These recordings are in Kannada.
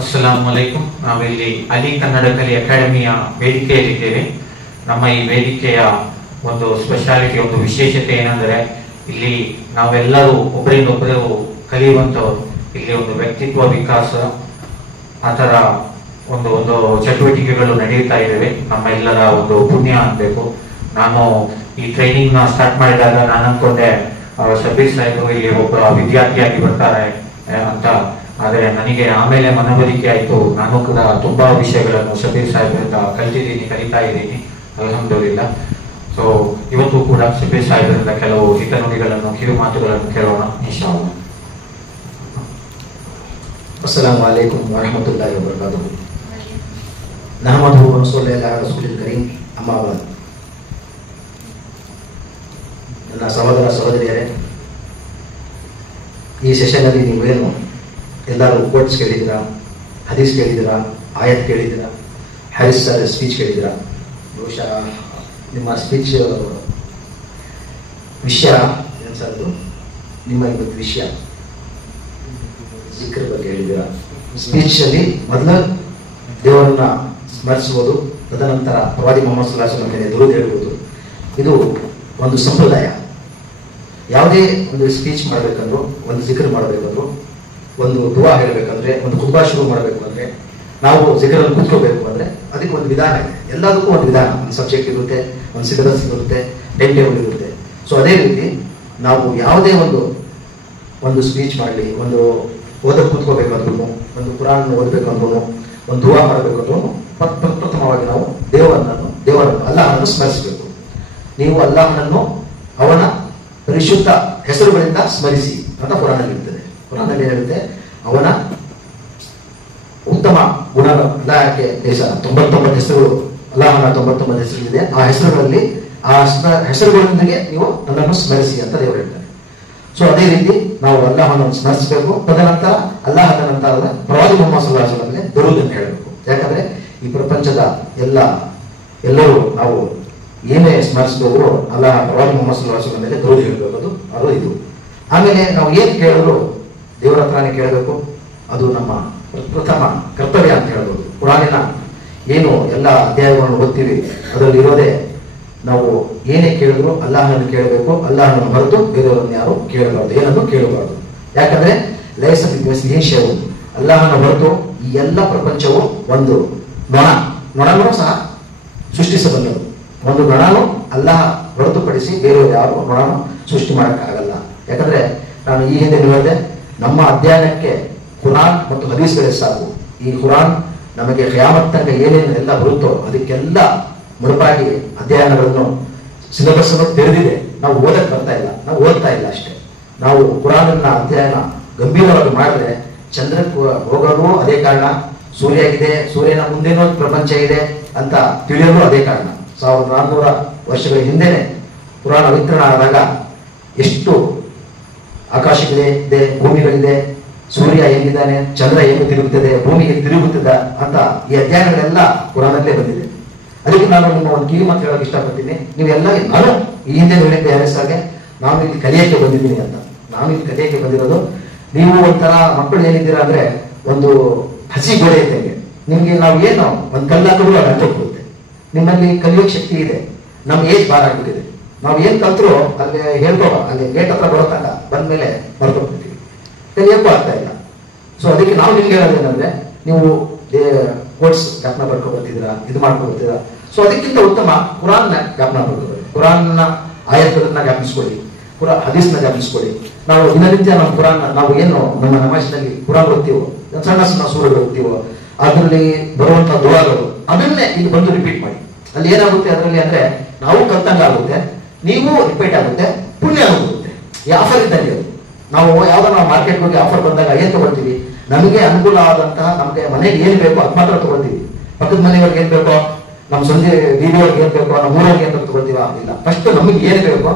ಅಸ್ಸಲಾಮು ಅಲೈಕುಂ. ನಾವಿಲ್ಲಿ ಅಲಿ ಕನ್ನಡ ಕಲಿ ಅಕಾಡೆಮಿಯ ವೇದಿಕೆಯಲ್ಲಿದ್ದೇವೆ. ನಮ್ಮ ಈ ವೇದಿಕೆಯ ಒಂದು ಸ್ಪೆಷಾಲಿಟಿ, ಒಂದು ವಿಶೇಷತೆ ಏನೆಂದರೆ ಇಲ್ಲಿ ನಾವೆಲ್ಲರೂ ಒಬ್ಬರಿಂದೊಬ್ಬರು ಕಲಿಯುವಂಥವ್ರು. ಇಲ್ಲಿ ಒಂದು ವ್ಯಕ್ತಿತ್ವ ವಿಕಾಸ ಆ ಥರ ಒಂದು ಒಂದು ಚಟುವಟಿಕೆಗಳು ನಡೆಯುತ್ತಾ ಇದ್ದೇವೆ. ನಮ್ಮ ಎಲ್ಲರ ಒಂದು ಪುಣ್ಯ ಅನ್ಬೇಕು. ನಾನು ಈ ಟ್ರೈನಿಂಗ್ ಸ್ಟಾರ್ಟ್ ಮಾಡಿದಾಗ ನಾನು ಅನ್ಕೊಂಡೆ ಶಬೀರ್ ಸಾಹೇಬರು ಇಲ್ಲಿ ಒಬ್ಬ ವಿದ್ಯಾರ್ಥಿಯಾಗಿ ಬರ್ತಾರೆ ಅಂತ. ಆದರೆ ನನಗೆ ಆಮೇಲೆ ಮನವರಿಕೆ ಆಯಿತು. ನಾನು ಕೂಡ ತುಂಬಾ ವಿಷಯಗಳನ್ನು ಶಬೀರ್ ಸಾಹೇಬರಿಂದ ಕಲಿತಾ ಇದ್ದೀನಿ, ಅಲ್ಹಮ್ದುಲಿಲ್ಲಾ. ಸೊ ಇವತ್ತು ಕೂಡ ಶಬೀರ್ ಸಾಹೇಬರಿಂದ ಕೆಲವು ಹಿತನುಡಿಗಳನ್ನು, ಕಿರು ಮಾತುಗಳನ್ನು ಕೇಳೋಣ ಇನ್ಶಾ ಅಲ್ಲಾಹ್. ಅಸ್ಸಲಾಮು ಅಲೈಕುಂ ವರಹಮತುಲ್ಲಾಹಿ ವಬರಕಾತುಹು. ನಹಮದುಹು ವ ನಸಲ್ಲಿ ಅಲಾ ರಸೂಲಿಲ್ ಕರೀಮ್. ಅಮ್ಮಾ ಬಾದ್. ನನ್ನ ಸಹೋದರ ಸಹೋದರಿಯರೇ, ಈ ಸೆಷನ್ ಅಲ್ಲಿ ನೀವೇನು ಎಲ್ಲರೂ ಕೋಟ್ಸ್ ಕೇಳಿದ್ದೀರಾ, ಹದೀಸ್ ಕೇಳಿದ್ದೀರಾ, ಆಯತ್ ಕೇಳಿದ್ದೀರಾ, ಹ್ಯಾರಿಸ್ ಸರ್ ಸ್ಪೀಚ್ ಕೇಳಿದ್ದೀರಾ. ಬಹುಶಃ ನಿಮ್ಮ ಸ್ಪೀಚ್ ವಿಷಯ ಏನು ಸರ್? ಅದು ನಿಮ್ಮ ಇವತ್ತು ವಿಷಯ ಜಿಕ್ರ್ ಬಗ್ಗೆ ಹೇಳಿದ್ದೀರಾ. ಸ್ಪೀಚ್ ಅಲ್ಲಿ ಮೊದಲು ದೇವರನ್ನ ಸ್ಮರಿಸುವುದು, ತದನಂತರ ಪ್ರವಾದಿ ಮೊಹಮ್ಮದ್ ಸಲ್ಲಲ್ಲಾಹು ಅಲೈಹಿ ವಸಲ್ಲಂ ಮೇಲೆ ದುರುದ್ ಹೇಳುವುದು. ಇದು ಒಂದು ಸಂಪ್ರದಾಯ. ಯಾವುದೇ ಒಂದು ಸ್ಪೀಚ್ ಮಾಡಬೇಕಂದ್ರು, ಒಂದು ಜಿಕ್ರ್ ಮಾಡಬೇಕಂದ್ರು, ಒಂದು ದುವಾ ಹೇಳಬೇಕಂದ್ರೆ, ಒಂದು ಖುತ್ಬಾ ಶುರು ಮಾಡಬೇಕು ಅಂದ್ರೆ, ನಾವು ಜಿಕ್ರಲ್ಲಿ ಕೂತ್ಕೋಬೇಕು ಅಂದ್ರೆ ಅದಕ್ಕೆ ಒಂದು ವಿಧಾನ ಇದೆ. ಎಲ್ಲದಕ್ಕೂ ಒಂದು ವಿಧಾನ, ಒಂದು ಸಬ್ಜೆಕ್ಟ್ ಇರುತ್ತೆ, ಒಂದು ಸಿಲೆಬಸ್ ಇರುತ್ತೆ, ಟೈಮ್ ಟೇಬಲ್ ಇರುತ್ತೆ. ಸೊ ಅದೇ ರೀತಿ ನಾವು ಯಾವುದೇ ಒಂದು ಸ್ಪೀಚ್ ಮಾಡಲಿ, ಒಂದು ಓದಕ್ಕೆ ಕೂತ್ಕೋಬೇಕಂದ್ರೂ, ಒಂದು ಕುರಾನ್ ಓದಬೇಕಂದ್ರೂ, ಒಂದು ದುವಾ ಮಾಡಬೇಕಂದ್ರೂ ಪ್ರಥಮವಾಗಿ ನಾವು ದೇವರನ್ನು ಅಲ್ಲಾಹನನ್ನು ಸ್ಮರಿಸಬೇಕು. ನೀವು ಅಲ್ಲಾಹನನ್ನು ಅವನ ಪರಿಶುದ್ಧ ಹೆಸರುಗಳಿಂದ ಸ್ಮರಿಸಿ ಅಂತ ಕುರಾನಲ್ಲಿ ಇರ್ತದೆ. ಕುರಾನಲ್ಲಿ ಏನಿರುತ್ತೆ? ಅವನ ಉತ್ತಮ ಗುಣಗಳು, ಅಲ್ಲಾಹಕ್ಕೆ 99 ಹೆಸರುಗಳು, ಅಲ್ಲಾಹನ 99 ಹೆಸರುಗಳಿದೆ. ಆ ಹೆಸರುಗಳಲ್ಲಿ ಆ ಹೆಸರುಗಳೊಂದಿಗೆ ನೀವು ನನ್ನನ್ನು ಸ್ಮರಿಸಿ ಅಂತ ದೇವರು ಹೇಳ್ತಾರೆ. ಸೊ ಅದೇ ರೀತಿ ನಾವು ಅಲ್ಲಾಹನನ್ನು ಸ್ಮರಿಸಬೇಕು. ತದನಂತರ ಅಲ್ಲಾಹನ ನಂತರದ ಪ್ರವಾದಿ ಮೊಹಮ್ಮದ್ ಸಲ್ಲಲ್ಲಾಹು ಅಲೈಹಿ ವಸಲ್ಲಂ ದರೂದ್ ಅಂತ ಹೇಳಬೇಕು. ಯಾಕಂದ್ರೆ ಈ ಪ್ರಪಂಚದ ಎಲ್ಲರೂ ನಾವು ಏನೇ ಸ್ಮರಿಸಬೇಕು, ಅಲ್ಲಾಹ ಪ್ರವಾದಿ ಮೊಹಮ್ಮದ್ ಸಲ್ಲಲ್ಲಾಹು ಅಲೈಹಿ ವಸಲ್ಲಂ ಮೇಲೆ ದರೂದ್ ಹೇಳಬೇಕು. ಅದು ಇದು. ಆಮೇಲೆ ನಾವು ಏನ್ ಕೇಳಿದ್ರು ದೇವರ ಹತ್ರನೇ ಕೇಳಬೇಕು. ಅದು ನಮ್ಮ ಪ್ರಥಮ ಕರ್ತವ್ಯ ಅಂತ ಹೇಳ್ಬೋದು. ಕುರಾನಿನ ಏನು ಎಲ್ಲ ಅಧ್ಯಾಯಗಳನ್ನು ಓದ್ತೀವಿ, ಅದರಲ್ಲಿ ಇರೋದೇ ನಾವು ಏನೇ ಕೇಳಿದ್ರು ಅಲ್ಲಾಹನನ್ನು ಕೇಳಬೇಕು. ಅಲ್ಲಾಹನನ್ನು ಹೊರತು ಬೇರೆಯವರನ್ನು ಯಾರು ಕೇಳಬಾರ್ದು, ಏನನ್ನು ಕೇಳಬಾರ್ದು. ಯಾಕಂದ್ರೆ ಲೈಸ ಬಿಸ್ಮಿಹಿ ಶೈഉನ್, ಅಲ್ಲಾಹನ ಹೊರತು ಈ ಎಲ್ಲ ಪ್ರಪಂಚವು ಒಂದು ನೊಣನೂ ಸಹ ಸೃಷ್ಟಿಸಬಲ್ಲದು. ಒಂದು ನೊಣನು ಅಲ್ಲಾಹ ಹೊರತುಪಡಿಸಿ ಬೇರೆಯವರು ಯಾರು ನೊಣನು ಸೃಷ್ಟಿ ಮಾಡೋಕ್ಕಾಗಲ್ಲ. ಯಾಕಂದ್ರೆ ನಾನು ಈ ಹಿಂದೆ ಹೇಳಿದೆ, ನಮ್ಮ ಅಧ್ಯಯನಕ್ಕೆ ಕುರಾನ್ ಮತ್ತು ಹದೀಸ್ಗಳೇ ಸಾಕು. ಈ ಕುರಾನ್ ನಮಗೆ ಕಿಯಾಮತ್ ತನಕ ಏನೇನು ಎಲ್ಲ ಬರುತ್ತೋ ಅದಕ್ಕೆಲ್ಲ ಮುಡುಪಾಗಿ ಅಧ್ಯಯನಗಳನ್ನು, ಸಿಲೆಬಸ್ ಅನ್ನು ತೆರೆದಿದೆ. ನಾವು ಓದಕ್ಕೆ ಬರ್ತಾ ಇಲ್ಲ, ನಾವು ಓದ್ತಾ ಇಲ್ಲ ಅಷ್ಟೇ. ನಾವು ಕುರಾನನ್ನ ಅಧ್ಯಯನ ಗಂಭೀರವಾಗಿ ಮಾಡಿದ್ರೆ ಚಂದ್ರಕ್ಕೆ ಹೋಗೋದು ಅದೇ ಕಾರಣ, ಸೂರ್ಯನ ಮುಂದೇನೋ ಪ್ರಪಂಚ ಇದೆ ಅಂತ ತಿಳಿಯೋದು ಅದೇ ಕಾರಣ. 1400 ವರ್ಷಗಳ ಹಿಂದೆನೆ ಕುರಾನ್ ಅವತರಣ ಆದಾಗ ಎಷ್ಟು ಆಕಾಶಗಳಿದೆ, ಭೂಮಿಗಳಿದೆ, ಸೂರ್ಯ ಹೇಗಿದ್ದಾನೆ, ಚಂದ್ರ ಹೇಗೆ ತಿರುಗುತ್ತದೆ, ಭೂಮಿ ಹೇಗೆ ತಿರುಗುತ್ತದ ಅಂತ ಈ ಅಧ್ಯಯನಗಳೆಲ್ಲ ಕುರಾನಲ್ಲೇ ಬಂದಿದೆ. ಅದಕ್ಕೆ ನಾನು ನಿಮ್ಮ ಒಂದು ಕಿವಿ ಮಾತು ಹೇಳೋಕೆ ಇಷ್ಟಪಡ್ತೀನಿ. ನೀವೆಲ್ಲ, ನಾನು ಈ ಹಿಂದೆ ಹೇಳಿದ್ದೆ ಹಾಗೆ, ನಾನು ಇಲ್ಲಿ ಕಲಿಯಕ್ಕೆ ಬಂದಿದ್ದೀನಿ ಅಂತ. ನಾನು ಇಲ್ಲಿ ಕಲಿಯಕ್ಕೆ ಬಂದಿರೋದು, ನೀವು ಒಂಥರ ಮಕ್ಕಳು ಏನಿದ್ದೀರಾ ಅಂದ್ರೆ ಒಂದು ಹಸಿ ಗೋಡೆ ಇದ್ದಂಗೆ. ನಿಮ್ಗೆ ನಾವು ಏನು ಒಂದು ಕಲ್ಲಾಕಗಳು ಅದು ಅರ್ಥಕೊಡುತ್ತೆ. ನಿಮ್ಮಲ್ಲಿ ಕಲಿಯೋಕ್ ಶಕ್ತಿ ಇದೆ. ನಮ್ಮ ಏಜ್ ಬಾರ್ ಆಗ್ಬಿಟ್ಟಿದೆ. ನಾವು ಏನ್ ಕಲ್ತರು ಅಲ್ಲಿ ಅಲ್ಲಿ ಗೇಟ್ ಹತ್ರ ಬರೋತಂಗ ಬಂದ್ಮೇಲೆ ಮರ್ಕೊಂಡ್ಬಿಡ್ತೀವಿ, ಕಲಿಯೋಕ್ಕೂ ಆಗ್ತಾ ಇಲ್ಲ. ಸೊ ಅದಕ್ಕೆ ನಾವು ನಿಮ್ಗೆ ಹೇಳೋದೇನಂದ್ರೆ, ನೀವು ಕೋರ್ಟ್ಸ್ ಜ್ಞಾಪನ ಬರ್ಕೊಂಡು ಬರ್ತಿದ್ದೀರಾ, ಇದು ಮಾಡ್ಕೊಂಡು ಬರ್ತೀರಾ. ಸೊ ಅದಕ್ಕಿಂತ ಉತ್ತಮ ಕುರಾನ್ನ ಜ್ಞಾಪನ ಬರ್ಕೋಬೇಕು. ಕುರಾನ್ನ ಆಯತ್ತುಗಳನ್ನ ಜ್ಞಾಪಿಸ್ಕೊಳ್ಳಿ, ಹದೀಸ್ನ ಜ್ಞಾಪಿಸ್ಕೊಳ್ಳಿ. ನಾವು ದಿನನಿತ್ಯ ನಮ್ಮ ಕುರಾನ್, ನಾವು ಏನು ನಮ್ಮ ನಮಾಜ್ನಲ್ಲಿ ಕುರಾನ್ ಓದ್ತೀವೋ, ಸಣ್ಣ ಸಣ್ಣ ಸೂರಗಳು ಓದ್ತೀವೋ, ಅದರಲ್ಲಿ ಬರುವಂತಹ ದುಆಗಳು ಅದನ್ನೇ ಇಲ್ಲಿ ಬಂದು ರಿಪೀಟ್ ಮಾಡಿ. ಅಲ್ಲಿ ಏನಾಗುತ್ತೆ ಅದರಲ್ಲಿ ಅಂದ್ರೆ, ನಾವು ಕಲ್ತಂಗ ಆಗುತ್ತೆ, ನೀವು ರಿಪೀಟ್ ಆಗುತ್ತೆ, ಪುಣ್ಯ ಆಗುತ್ತೆ. ಈ ಆಫರ್ ಇದ್ದಲ್ಲಿ ಅದು. ನಾವು ನಾವು ಮಾರ್ಕೆಟ್ ಹೋಗಿ ಆಫರ್ ಬಂದಾಗ ಏನ್ ತಗೊಳ್ತೀವಿ? ನಮಗೆ ಅನುಕೂಲ ಆದಂತಹ, ನಮಗೆ ಮನೆಗೆ ಏನ್ ಬೇಕೋ ಅದು ಮಾತ್ರ ತಗೊಳ್ತೀವಿ. ಪಕ್ಕದ ಮನೆಯವ್ರಿಗೆ ಏನ್ ಬೇಕೋ, ನಮ್ಮ ಸಂಜೆ ಬೀದಿಯವ್ರಿಗೆ ಏನ್ ಬೇಕೋ, ನಮ್ಮ ಊರವ್ರಿಗೆ ಏನ್ ತಗೊಳ್ತೀವ? ಇಲ್ಲ, ಫಸ್ಟ್ ನಮಗೆ ಏನ್ ಬೇಕೋ,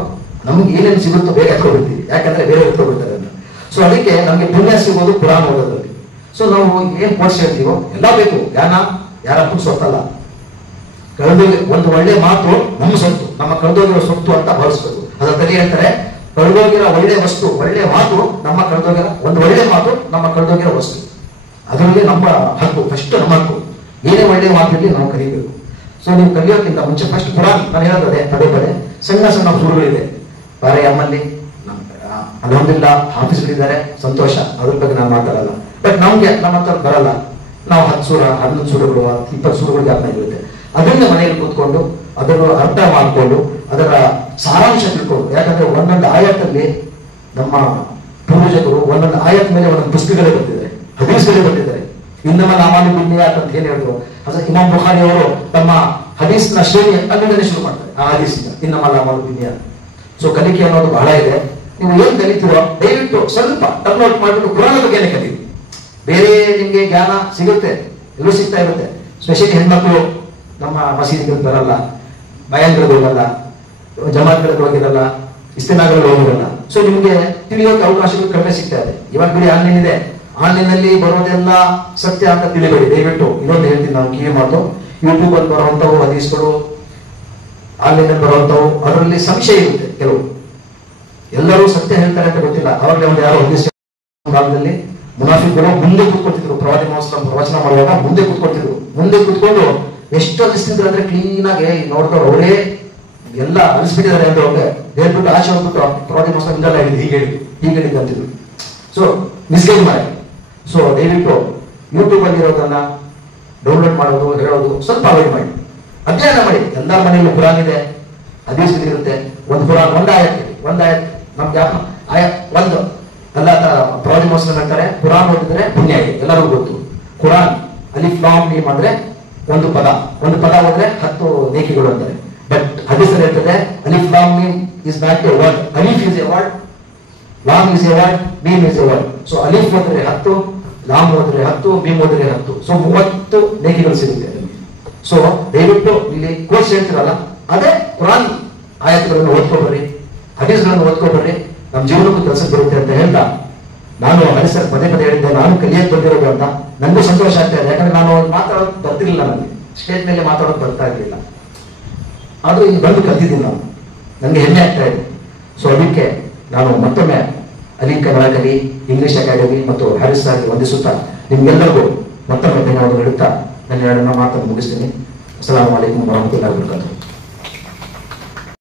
ನಮ್ಗೆ ಏನೇನು ಸಿಗುತ್ತೋ ಬೇಗ ಎತ್ಕೊಬಿಡ್ತೀವಿ. ಯಾಕಂದ್ರೆ ಬೇರೆ ಎತ್ಕೊಬಿಡ್ತಾರೆ ಅಂತ. ಸೊ ಅದಕ್ಕೆ ನಮ್ಗೆ ಪುಣ್ಯ ಸಿಗೋದು ಕುರಾನ್ ಓದೋದ್ರಲ್ಲಿ. ಸೊ ನಾವು ಏನ್ ಕೋರ್ಸ್ ಹೇಳ್ತೀವೋ ಎಲ್ಲ ಬೇಕು. ಜ್ಞಾನ ಯಾರಪ್ಪೂ ಸೊತ್ತಲ್ಲ. ಒಂದು ಒಳ್ಳೆ ಮಾತು ನಮ್ಮ ಸೊತ್ತು, ನಮ್ಮ ಕಳೆದೋಗಿರೋ ಸೊತ್ತು ಅಂತ ಭಾವಿಸ್ಬೇಕು. ಅದರಲ್ಲಿ ಹೇಳ್ತಾರೆ, ಕಳೆದೋಗಿರೋ ಒಳ್ಳೆ ವಸ್ತು, ಒಳ್ಳೆ ಮಾತು ನಮ್ಮ ಕಳೆದೋಗಿರೋ, ಒಂದು ಒಳ್ಳೆ ಮಾತು ನಮ್ಮ ಕಳೆದೋಗಿರೋ ವಸ್ತು. ಅದರಲ್ಲಿ ನಮ್ಮ ಹಕ್ಕು, ಫಸ್ಟ್ ನಮ್ಮ ಹಕ್ಕು. ಏನೇ ಒಳ್ಳೆಯ ಮಾತಿರಲಿ ನಾವು ಕಲಿಬೇಕು. ಸೊ ನೀವು ಕಲಿಯೋಕ್ಕಿಂತ ಮುಂಚೆ ಫಸ್ಟ್ ಕುರಾನ್, ನಾನು ಹೇಳೋದೇ ಪದೇ ಪದೇ ಸಣ್ಣ ಸಣ್ಣ ಸೂರುಗಳಿದೆ ಬಾರೆ ಅಮ್ಮಲ್ಲಿ, ಅಲ್ಹಮ್ದುಲಿಲ್ಲಾ ಹಾಫೀಸ್ಗಳಿದ್ದಾರೆ, ಸಂತೋಷ, ಅದ್ರ ಬಗ್ಗೆ ನಾನು ಮಾತಾಡಲ್ಲ. ಬಟ್ ನಮ್ಗೆ ನಮ್ಮ ಹತ್ರ ಬರಲ್ಲ, ನಾವು 10 ಸೂರ 11 ಸೂರುಗಳು 20 ಸೂರುಗಳು ಜ್ಞಾಪನ ಇರುತ್ತೆ. ಅದನ್ನ ಮನೆಯಲ್ಲಿ ಕೂತ್ಕೊಂಡು ಅದರ ಅರ್ಥ ಮಾಡಿಕೊಂಡು ಅದರ ಸಾರಾಂಶ ತಿಳ್ಕೊಂಡು, ಯಾಕಂದ್ರೆ ಒಂದೊಂದು ಆಯತ್ತಲ್ಲಿ ನಮ್ಮ ಪೂರ್ವಜಕರು ಒಂದೊಂದು ಆಯತ್ ಮೇಲೆ ಒಂದೊಂದು ಪುಸ್ತಕಗಳೇ ಬರ್ತಿದ್ದಾರೆ, ಹದೀಸ್ಗಳೇ ಬರ್ತಿದ್ದಾರೆ. ಇನ್ನಮ ನಾಮಾನು ಬಿನ್ಯಾತ್ ಅಂತ ಏನ್ ಹೇಳಿದ್ರು, ಇಮಾಮ್ ಬುಖಾರಿ ಅವರು ತಮ್ಮ ಹದೀಸ್ನ ಶ್ರೇಣಿ ಅಲ್ಲಿಂದಲೇ ಶುರು ಮಾಡ್ತಾರೆ. ಆ ಹದೀಸಿಂದ ಇನ್ನಮ ನಾಮಾನು ಬಿನ್ಯಾತ್. ಸೊ ಕಲಿಕೆ ಅನ್ನೋದು ಬಹಳ ಇದೆ. ನೀವು ಏನ್ ಕಲಿತೀರೋ ದಯವಿಟ್ಟು ಸ್ವಲ್ಪ ಟರ್ನ್ಔಟ್ ಮಾಡಿಬಿಟ್ಟು ಕುರಾನ್ ಬಗ್ಗೆನೇ ಕಲೀರಿ. ಬೇರೆ ನಿಮ್ಗೆ ಜ್ಞಾನ ಸಿಗುತ್ತೆ, ಎಲ್ಲೂ ಸಿಗ್ತಾ ಇರುತ್ತೆ. ಸ್ಪೆಷಲಿ ಹೆಣ್ಮಕ್ಳು ನಮ್ಮ ಮಸೀದಿಗಳಿಗೆ ಬರಲ್ಲ, ಬಯಾನ್ಗಳಿಗೆ ಹೋಗಲ್ಲ, ಜಮಾತ್ಗಳಿಗೆ ಹೋಗಿರಲ್ಲ, ಇಸ್ತಿನಾಗಳಿಗೆ ಹೋಗಿರಲ್ಲ. ಸೊ ನಿಮ್ಗೆ ತಿಳಿಯೋಕೆ ಅವಕಾಶಗಳು ಕಡಿಮೆ ಸಿಗ್ತಾ ಇದೆ. ಇವಾಗ ಬಿಡಿ ಆನ್ಲೈನ್ ಇದೆ, ಆನ್ಲೈನ್ ಅಲ್ಲಿ ಬರೋದೆಲ್ಲ ಸತ್ಯ ಅಂತ ತಿಳಿಬೇಡಿ ದಯವಿಟ್ಟು. ಇನ್ನೊಂದು ಹೇಳ್ತೀನಿ ನಾನು ಕಿವಿ ಮಾತು, ಯೂಟ್ಯೂಬ್ ಅಲ್ಲಿ ಬರುವಂತವು ಹದೀಸ್ಗಳು, ಆನ್ಲೈನ್ ಅಲ್ಲಿ ಬರುವಂತವು, ಅದರಲ್ಲಿ ಸಂಶಯ ಇರುತ್ತೆ. ಕೆಲವು ಎಲ್ಲರೂ ಸತ್ಯ ಹೇಳ್ತಾರೆ ಅಂತ ಗೊತ್ತಿಲ್ಲ. ಅವಾಗಲೇ ಒಂದು ಯಾರೋ ಹದೀಸ್ ಕಾಲದಲ್ಲಿ ಮುನಾಫಿಕ್ಗಳು ಮುಂದೆ ಕೂತ್ಕೊಳ್ತಿದ್ರು, ಪ್ರವಾದಿ ಮೊಹಮ್ಮದ್ ಪ್ರವಚನ ಮಾಡುವಾಗ ಮುಂದೆ ಕೂತ್ಕೊಳ್ತಿದ್ರು. ಮುಂದೆ ಕೂತ್ಕೊಂಡು ಎಷ್ಟು ಅನಿಸ್ತಿದ್ರು ಅಂದ್ರೆ ಕ್ಲೀನ್ ಆಗಿ ನೋಡ್ತಾರೆ, ಅವರೇ ಎಲ್ಲ ಅನಿಸ್ಬಿಟ್ಟಿದ್ದಾರೆ ಅಂದ್ರೆ ಅವ್ರಿಗೆ ಹೇಳ್ಬಿಟ್ಟು ಆಚೆ ಹೋಗ್ಬಿಟ್ಟು ಪ್ರವಾದಿ ಮೊಹಮ್ಮದ್ ಹಿಂಗೆಲ್ಲ ಹೇಳಿದ್ರು, ಹೀಗೆ ಹೇಳಿದ್ದು ಅಂತಿದ್ರು. ಸೊ ಮಿಸ್ಗೈಡ್ ಮಾಡಿ. ಸೊ ದಯವಿಟ್ಟು ಯೂಟ್ಯೂಬ್ ಅಲ್ಲಿ ಇರೋದನ್ನ ಡೌನ್ಲೋಡ್ ಮಾಡೋದು, ಹೇಳೋದು ಸ್ವಲ್ಪ ಅವಾಯ್ಡ್ ಮಾಡಿ, ಅಧ್ಯಯನ ಮಾಡಿ. ಎಲ್ಲರ ಮನೆಯಲ್ಲೂ ಕುರಾನ್ ಇದೆ, ಹದೀಸ್ ಇರುತ್ತೆ. ಒಂದು ಕುರಾನ್ ಒಂದು ಆಯತ್ ನಮ್ಗೆ ಒಂದು ಅಲ್ಲ, ಪ್ರವಾದಿ ಮೊಹಮ್ಮದ್ ಹೇಳ್ತಾರೆ ಕುರಾನ್ ಓದಿದ್ರೆ ಪುಣ್ಯ ಇದೆ, ಎಲ್ಲರಿಗೂ ಗೊತ್ತು. ಕುರಾನ್ ಅಲಿಫ್ ಲಾಮ್ ಮೀಮ್ ಅಂದ್ರೆ ಒಂದು ಪದ ಓದಿದ್ರೆ 10 ನೇಕಿಗಳು ಅಂತಾರೆ. ಬಟ್ ಹದೀಸಲ್ಲಿ ಹೇಳ್ತದೆ ಅಲಿಫ್ ಲಾಮ್ ಮೀಮ್ ಇಸ್ ನಾಟ್ ಎ ವರ್ಡ್, ಅಲಿಫ್ ಇಸ್ ಎ ವರ್ಡ್, ಲಾಮ್ ಇಸ್ ಎ ವರ್ಡ್, ಮೀಮ್ ಇಸ್ ಎ ವರ್ಡ್. ಸೊ ಅಲಿಫ್ ಓದಿದ್ರೆ 10, ಲಾಮ್ ಓದಿದ್ರೆ 10, ಮೀಮ್ ಓದಿದ್ರೆ 10. ಸೊ 30 ನೇಕಿಗಳು ಸಿಗುತ್ತೆ. ಸೊ ದಯವಿಟ್ಟು ಇಲ್ಲಿ ಕೋರ್ಸ್ ಹೇಳ್ತಿರಲ್ಲ, ಅದೇ ಕುರಾನ್ ಆಯತ್ಗಳನ್ನು ಓದ್ಕೊಬರ್ರಿ, ಹದೀಸ್ಗಳನ್ನು ಓದ್ಕೊಬರ್ರಿ, ನಮ್ಮ ಜೀವನಕ್ಕೂ ಕೆಲಸಕ್ಕೆ ಬರುತ್ತೆ ಅಂತ ಹೇಳ್ತಾ, ನಾನು ಹರಿಸರ್ ಪದೇ ಹೇಳಿದ್ದೆ ನಾನು ಕಲಿಯಕ್ಕೆ ಬಂದಿರೋದು ಅಂತ. ನನಗೂ ಸಂತೋಷ ಆಗ್ತಾ ಇದೆ, ಯಾಕಂದ್ರೆ ನಾನು ಮಾತಾಡೋದು ಬರ್ತಿರ್ಲಿಲ್ಲ, ನನಗೆ ಸ್ಟೇಜ್ ಮೇಲೆ ಮಾತಾಡೋದು ಬರ್ತಾ ಇರಲಿಲ್ಲ. ಆದ್ರೂ ಇಲ್ಲಿ ಬಂದು ಕಲ್ತಿದ್ದೀನಿ ನಾನು, ನನಗೆ ಹೆಮ್ಮೆ ಆಗ್ತಾ ಇದೆ. ಸೊ ಅದಕ್ಕೆ ನಾನು ಮತ್ತೊಮ್ಮೆ ಅಲಿ ಕನ್ನಡ ಕಲಿ ಇಂಗ್ಲಿಷ್ ಅಕಾಡೆಮಿ ಮತ್ತು ಹ್ಯಾರಿಸ್ ಆಗಿ ವಂದಿಸುತ್ತಾ ನಿಮ್ಗೆಲ್ಲರಿಗೂ ಮತ್ತೊಮ್ಮೆ ಧನ್ಯವಾದ ಹೇಳುತ್ತಾ ನನ್ನ ಮಾತನ್ನು ಮುಗಿಸ್ತೀನಿ. ಅಸ್ಸಲಾಮು ಅಲೈಕುಂ ವರಹಮತುಲ್ಲಾಹಿ ವಬರಕಾತುಹು.